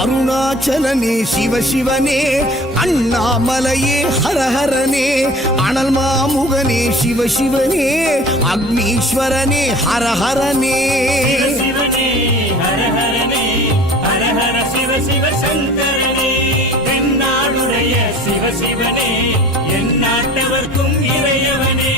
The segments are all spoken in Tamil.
அருணாச்சலனே சிவசிவனே, அண்ணாமலையே ஹரஹரனே, அனல் மாமுகனே சிவசிவனே, அக்னீஸ்வரனே ஹரஹரனே. சிவனே ஹரஹரனே, ஹரஹர சிவ சிவ சங்கரனே, தென்னாடுடைய சிவசிவனே, என் நாட்டவர்க்கும் இறையவனே.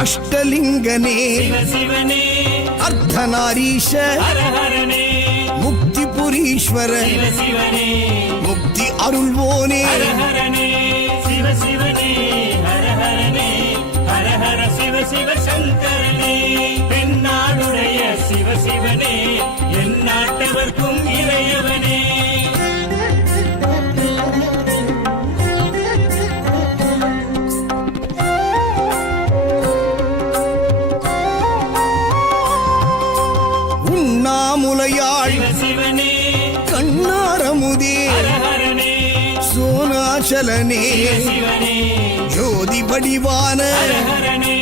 அஷ்டலிங்கனே சிவசிவனே, அர்த்தநாரீஷ ஹரஹரனே, முக்திபுரீஸ்வர சிவசிவனே, முக்தி அருள்வோனே. ஹரஹரனே சிவசிவனே, ஹரஹரனே, ஹரஹர சிவ சிவ சங்கரனே, தென்னாடுடைய சிவசிவனே, என் நாட்டவர்க்கும் இறையவனே. உண்ணாமுலையாள் சிவசிவனே, கண்ணாரமுதே ஹரஹரனே, சோனாச்சலனே சிவசிவனே, ஜோதி வடிவான ஹரஹரனே,